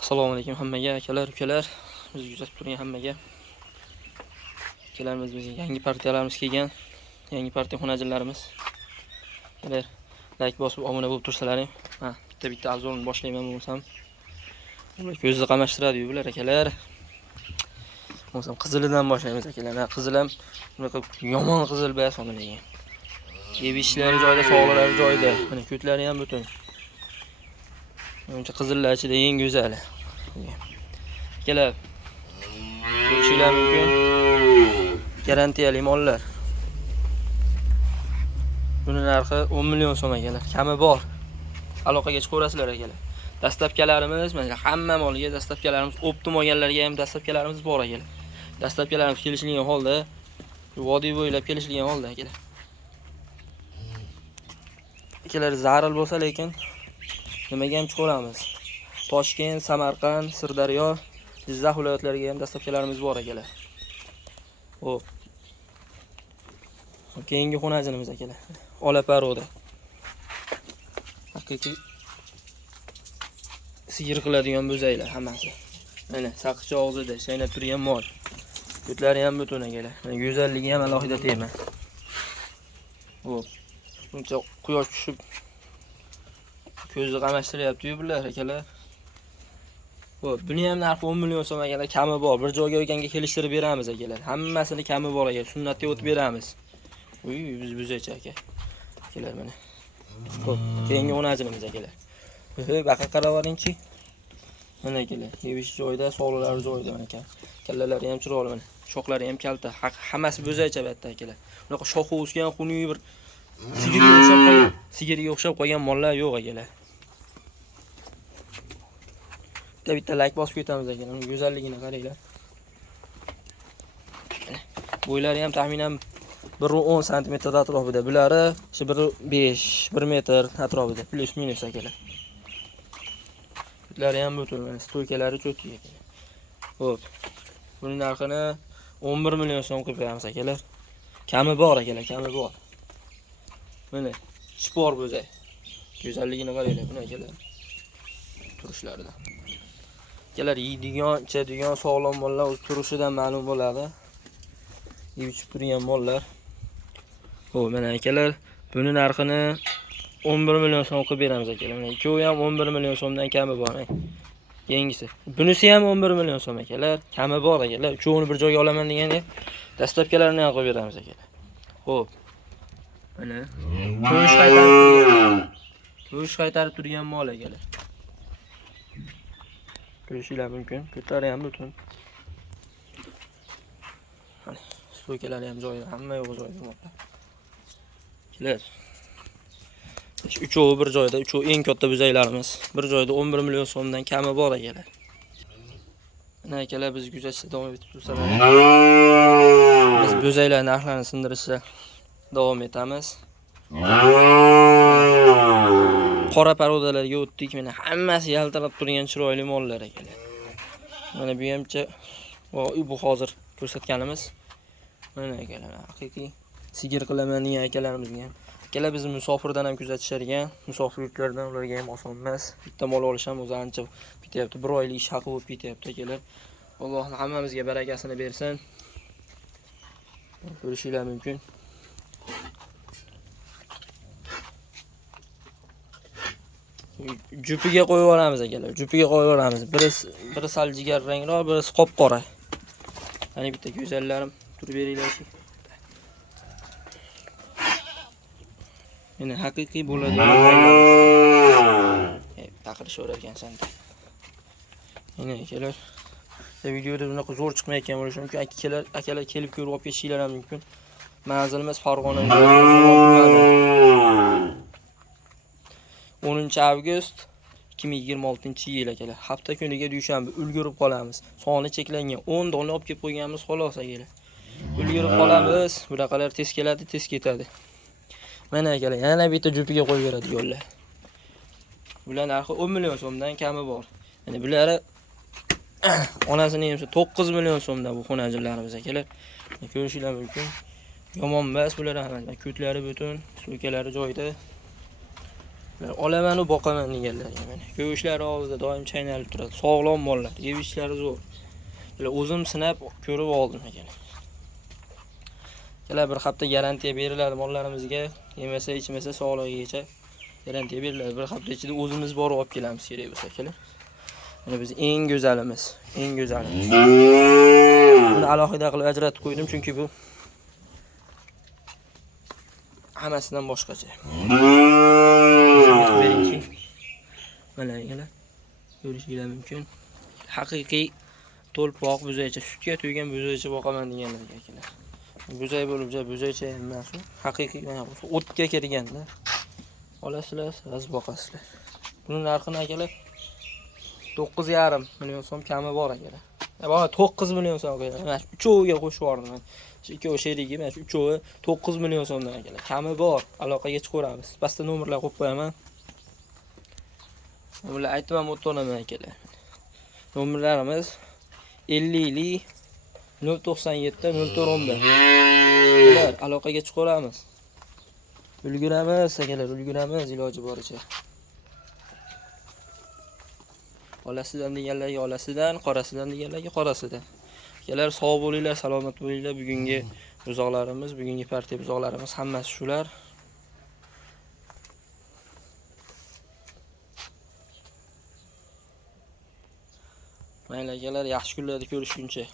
Assalomu alaykum hammaga, akalar, ukalar. Bizni kuzatib turgan hammaga. Akalarimiz bizga yangi partiyalarimiz kelgan. Yangi partiya xonajillarimiz. Akalar, like bosib obuna bo'lib tursalaring. Ha, bitta obzorni boshlayman bo'lsam. Ular ko'zni qamashtiradi-yu bular akalar. Bo'lsam qizilidan boshlaymiz akalar. Qizil ham bunaqa yomon qizil bayasomilagan. Yeb-ichishlari joyida, sog'liqlari joyida. Mana ko'tlari ham butun. Menimcha qizillar ichida eng go'zali. Akalar, ko'rishinglar mumkin. Garantiyali mollar. Buni narxi 10 million so'm akalar. Kami bor. Aloqaga chiqaverasizlar akalar. Dastlabkalarimiz, mana hamma molga dastlabkalarimiz optim olganlarga ham dastlabkalarimiz bor akalar. Dastlabkalarimiz kelishilgan holda, vodiy bo'ylab kelishilgan holda akalar. Akalar zaril bo'lsa lekin nimaga ham chiqaramiz? Toshkent, Samarqand, Sirdaryo, Jizzax viloyatlariga ham dastlabkalarimiz bor akalar. Xo'p. Keyingi xonajinimiz akalar. Olaparoda. Haqiqiy sigir qiladigan bo'zaylar hammasi. Mana saqichcha og'zida shaynab turgan mol. Ko'tlari ham butun akalar. Mana go'zalligi ham alohida tema. Xo'p. Buncha quyosh tushib ko'zni qamashtiryapti-yu bular akalar. Xo'p, buni ham narxi 10 million so'm akalar, kami bor. Bir joyga o'ganga kelishtirib beramiz akalar. Hammasini kami bor akalar. Sunnatga o'tib beramiz. Uy, biz buzacha aka. Akalar mana. Xo'p, keyingi xonajinimiz akalar. Baqa qaravoringchi. Mana akalar, yevish joyida, sog'liqlari joyida mana aka. Kallalari ham chiroyli mana. Shoxlari ham kalta. Hammasi buzacha batda akalar. Bunaqa shoxi o'sgan xunuk bir sigirga o'xshab qolgan mollar yo'q akalar. Bitta like bosib ketamiz akalar. Uning go'zalligini qaranglar. Bo'ylari ham taxminan 1.10 sm atrofida. Bulari 1.5, 1 metr atrofida. Plus minus akalar. Butlari ham butun, mana stoykalari cho'tki akalar. Xo'p. Buning narxini 11 million so'm qilib beramiz akalar. Kami bor akalar, kami bor. Mana spor bo'zay. Go'zalligini qaranglar buni akalar. Turishlarida. Akalar yeydigan, ichadigan sog'lom mollar o'z turishidan ma'lum bo'ladi. Yeb ichib turgan mollar. Xo'p, mana akalar, buni narxini 11 million so'm qilib beramiz akalar. Mana ikkovi ham 11 million so'mdan kami bor. Yengisi. Bunisi ham 11 million so'm akalar. Kami bor akalar. Uchovini bir joyga olaman deganda dastlabkalarini ham qo'yib beramiz akalar. Xo'p. Mana to'sh qaytarib turgan mol akalar. Ko'rishinglar mumkin. Ko'tlari ham butun. Mana stoykalari ham joyida, hamma yo'q joyida mollar. Kelar. Uchovi bir joyda, uchovi eng katta bo'zaylarimiz. Bir joyda 11 million so'mdan kami bor akalar. Mana akalar biz kuzatishda davom etib tursalar. Biz bo'zaylar narxlarini sindirishda davom etamiz. Qora parodalarga o'tdik. Mana hammasi yaltirab turgan chiroyli mollar akalar. Mana bu hamcha bu hozir ko'rsatganimiz. Mana akalar, haqiqiy sigir qilaman degan akalarimizga ham. Akalar bizni musofirdan ham kuzatishar ekan. Musofirliklardan ularga ham oson emas. Bitta mol olish ham o'zi ancha ketyapti. 1 oylik ish haqi bo'lib ketyapti akalar. Alloh hammamizga barakasini bersin. Ko'rishinglar mumkin. Jupiga qo'yib yuboramiz akalar. Jupiga qo'yib yuboramiz. Biri sal jigar rangroq, biri qop-qora. Mana bitta go'zallarim turib beringlar. Meni haqiqiy bo'ladi. Taqirishaverar ekansan. Mana akalar. Videoda bunaqa zo'r chiqmayotgan bo'lishi mumkin. Akalar kelib ko'rib olib ketishinglar ham mumkin. Manzilimiz Farg'ona viloyati. 10 avgust 2026-yil akalar. Hafta kuniga dushanba ulgurib qolamiz. Soni cheklangan 10 dona olib kelib qo'yganmiz xolos akalar. Ulgurib qolamiz. Bunaqalar tez keladi, tez ketadi. Mana akalar, yana bitta jupiga qo'yib beradi yo'llar. Bular narxi 10 million so'mdan kami bor. Ya'ni bular onasining ham 9 million so'mda bu xonajillarimiz akalar. Ko'rishinglar mumkin. Yomon emas bular ham. Ko'tlari butun, stoykalari joyida. Olaman u boqaman deganlarga mana. Go'shtlari og'zida doim chaynalib turadi. Sog'lom mollar, yeb ishlari zo'r. O'zim sinab ko'rib oldim ekan. Bir hafta garantiya beriladi mollarimizga. Yemasa, ichmasa sog'ligigacha garantiya beriladi. Bir hafta ichida o'zimiz borib olib kelamiz kerak bo'lsa kelar. Mana biz eng go'zalimiz. Buni alohida qilib ajratib qo'ydim chunki bu hammasidan boshqacha. Mana ko'rishingiz mumkin. Haqiqiy to'lpoq buzaycha, sutga to'ygan buzaycha boqaman deganlarga akalar. Buzay bo'lib, buzaycha emas u. Haqiqiy mana o'tga kirganda olasizlar, siz boqasizlar. Buning narxini akalar 9,5 million so'm kami bor akalar. Mana 9 million so'm akalar. Mana shu uchoviga qo'shib yubordim men. Shu ikkovi sherigi, mana shu uchovi 9 million so'mdan akalar. Kami bor, aloqaga chiqaveramiz. Pastda nomerlar qo'yib qo'yaman. Nomerlar aytmam o'tiraman akalar. Nomerlarimiz 50 097 0415. Ular aloqaga chiqaveramiz. Ulguramiz akalar, ulguramiz iloji boricha. Olasidan deganlarga olasidan, qorasidan deganlarga qorasidan. Akalar sog' bo'linglar, salomat bo'linglar. Bugungi buzoqlarimiz, bugungi partiya buzoqlarimiz hammasi shular. Mayli akalar, yaxshi kunlarda ko'rishguncha.